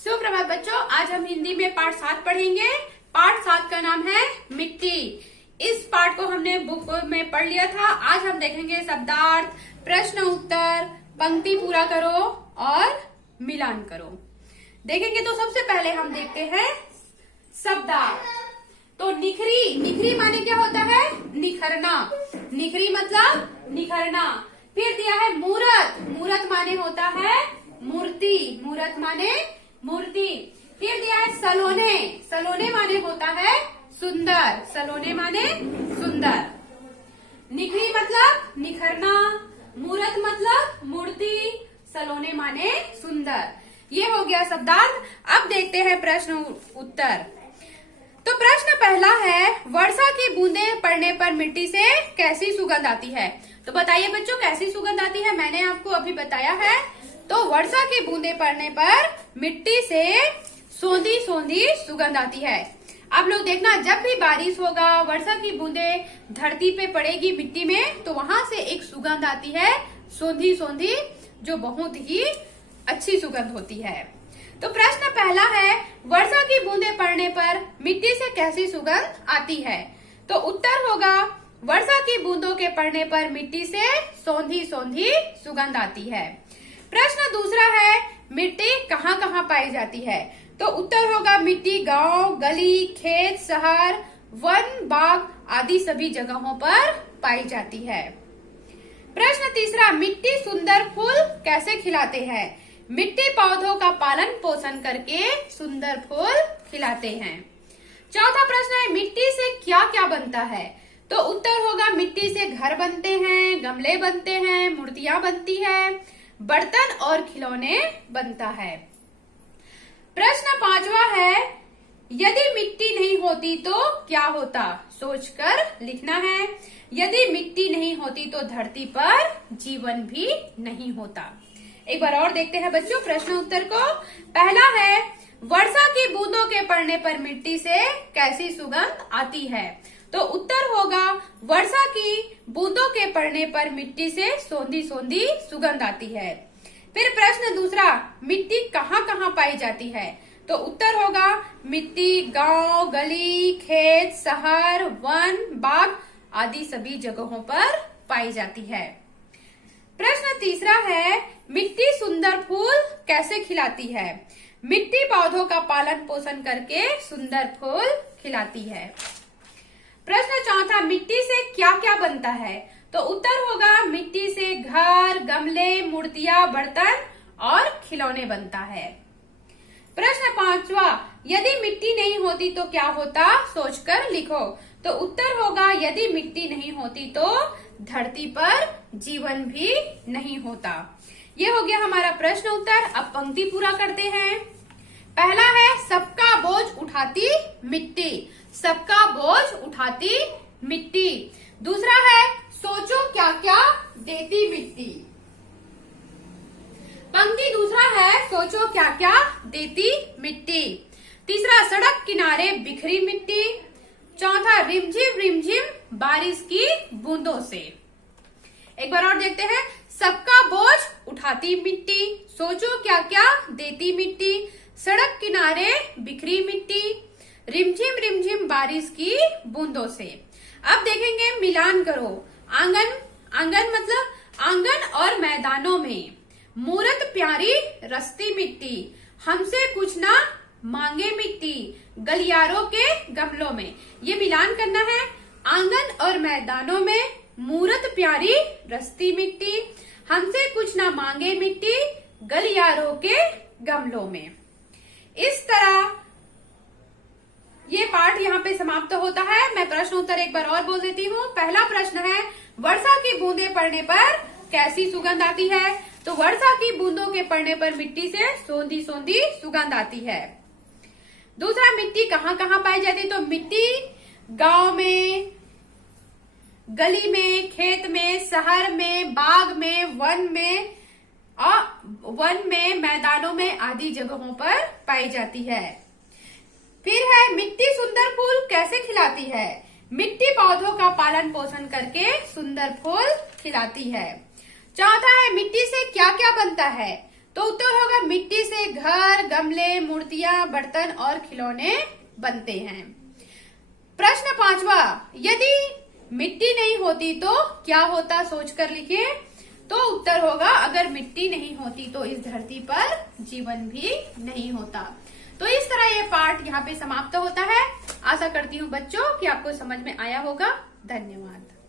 सुप्रभात बच्चों, आज हम हिंदी में पाठ 7 पढ़ेंगे। पाठ 7 का नाम है मिट्टी। इस पाठ को हमने बुक में पढ़ लिया था। आज हम देखेंगे शब्दार्थ, प्रश्न उत्तर, पंक्ति पूरा करो और मिलान करो। देखेंगे तो सबसे पहले हम देखते हैं शब्दार्थ। तो निखरी, निखरी माने क्या होता है? निखरना। निखरी मतलब निखरना। फिर दिया है मूरत, मूरत माने होता है मूर्ति, मूरत माने मूर्ति। फिर दिया है सलोने, सलोने माने होता है सुंदर, सलोने माने सुंदर। निखरी मतलब निखरना, मूरत मतलब मूर्ति, सलोने माने सुंदर। ये हो गया शब्दार्थ। अब देखते हैं प्रश्न उत्तर। तो प्रश्न पहला है, वर्षा की बूंदें पड़ने पर मिट्टी से कैसी सुगंध आती है? तो बताइए बच्चों, कैसी सुगंध आती है? मैंने आपको अभी बताया है। तो वर्षा की बूंदें पड़ने पर मिट्टी से सोंधी सोंधी सुगंध आती है। आप लोग देखना, जब भी बारिश होगा, वर्षा की बूंदें धरती पे पड़ेगी मिट्टी में, तो वहां से एक सुगंध आती है सोंधी सोंधी, जो बहुत ही अच्छी सुगंध होती है। तो प्रश्न पहला है, वर्षा की बूंदें पड़ने पर मिट्टी से कैसी सुगंध आती है? तो उत्तर होगा, वर्षा की बूंदों के पड़ने पर मिट्टी से सोंधी सोंधी सुगंध आती है। प्रश्न दूसरा है, मिट्टी कहाँ कहाँ पाई जाती है? तो उत्तर होगा, मिट्टी गांव, गली, खेत, शहर, वन, बाग आदि सभी जगहों पर पाई जाती है। प्रश्न तीसरा, मिट्टी सुंदर फूल कैसे खिलाते हैं? मिट्टी पौधों का पालन पोषण करके सुंदर फूल खिलाते हैं। चौथा प्रश्न है, मिट्टी से क्या क्या बनता है? तो उत्तर होगा, मिट्टी से घर बनते हैं, गमले बनते हैं, मूर्तियां बनती है, बर्तन और खिलौने बनता है। प्रश्न पांचवा है, यदि मिट्टी नहीं होती तो क्या होता? सोचकर लिखना है। यदि मिट्टी नहीं होती तो धरती पर जीवन भी नहीं होता। एक बार और देखते हैं बच्चों प्रश्न उत्तर को। पहला है, वर्षा की बूंदों के पड़ने पर मिट्टी से कैसी सुगंध आती है? तो उत्तर होगा, वर्षा की बूंदों के पड़ने पर मिट्टी से सोंधी सोंधी सुगंध आती है। फिर प्रश्न दूसरा, मिट्टी कहाँ कहाँ पाई जाती है? तो उत्तर होगा, मिट्टी गांव, गली, खेत, शहर, वन, बाग आदि सभी जगहों पर पाई जाती है। प्रश्न तीसरा है, मिट्टी सुंदर फूल कैसे खिलाती है? मिट्टी पौधों का पालन पोषण करके सुंदर फूल खिलाती है। प्रश्न चौथा, मिट्टी से क्या क्या बनता है? तो उत्तर होगा, मिट्टी से घर, गमले, मूर्तियां, बर्तन और खिलौने बनता है। प्रश्न पांचवा, यदि मिट्टी नहीं होती तो क्या होता? सोचकर लिखो। तो उत्तर होगा, यदि मिट्टी नहीं होती तो धरती पर जीवन भी नहीं होता। ये हो गया हमारा प्रश्न उत्तर। अब पंक्ति पूरा करते हैं। पहला है, सबका बोझ उठाती मिट्टी, सबका बोझ उठाती मिट्टी। दूसरा है, सोचो क्या क्या देती मिट्टी। पंक्ति दूसरा है, सोचो क्या क्या देती मिट्टी। तीसरा, सड़क किनारे बिखरी मिट्टी। चौथा, रिमझिम बारिश की बूंदों से। एक बार और देखते हैं, सबका बोझ उठाती मिट्टी, सोचो क्या क्या देती मिट्टी, सड़क किनारे बिखरी मिट्टी, रिमझिम बारिश की बूंदों से। अब देखेंगे मिलान करो। आंगन, आंगन मतलब आंगन और मैदानों में, मूरत प्यारी रस्ती मिट्टी, हमसे कुछ ना मांगे मिट्टी, गलियारों के गमलों में। ये मिलान करना है। आंगन और मैदानों में, मूरत प्यारी रस्ती मिट्टी, हमसे कुछ ना मांगे मिट्टी, गलियारों के गमलों में। इस तरह ये पाठ यहाँ पे समाप्त होता है। मैं प्रश्न उत्तर एक बार और बोल देती हूँ। पहला प्रश्न है, वर्षा की बूंदें पड़ने पर कैसी सुगंध आती है? तो वर्षा की बूंदों के पड़ने पर मिट्टी से सोंधी सोंधी सुगंध आती है। दूसरा, मिट्टी कहाँ कहाँ पाई जाती है? तो मिट्टी गांव में, गली में, खेत में, शहर में, बाग में, वन में, मैदानों में आदि जगहों पर पाई जाती है। फिर है, मिट्टी सुंदर फूल कैसे खिलाती है? मिट्टी पौधों का पालन पोषण करके सुंदर फूल खिलाती है। चौथा है, मिट्टी से क्या क्या बनता है? तो उत्तर होगा मिट्टी से घर, गमले, मूर्तियां, बर्तन और खिलौने बनते हैं। प्रश्न 5वां, यदि मिट्टी नहीं होती तो क्या होता, सोचकर लिखिए। तो उत्तर होगा अगर मिट्टी नहीं होती तो इस धरती पर जीवन भी नहीं होता। तो इस तरह ये पाठ यहाँ पे समाप्त होता है। आशा करती हूँ बच्चों कि आपको समझ में आया होगा। धन्यवाद।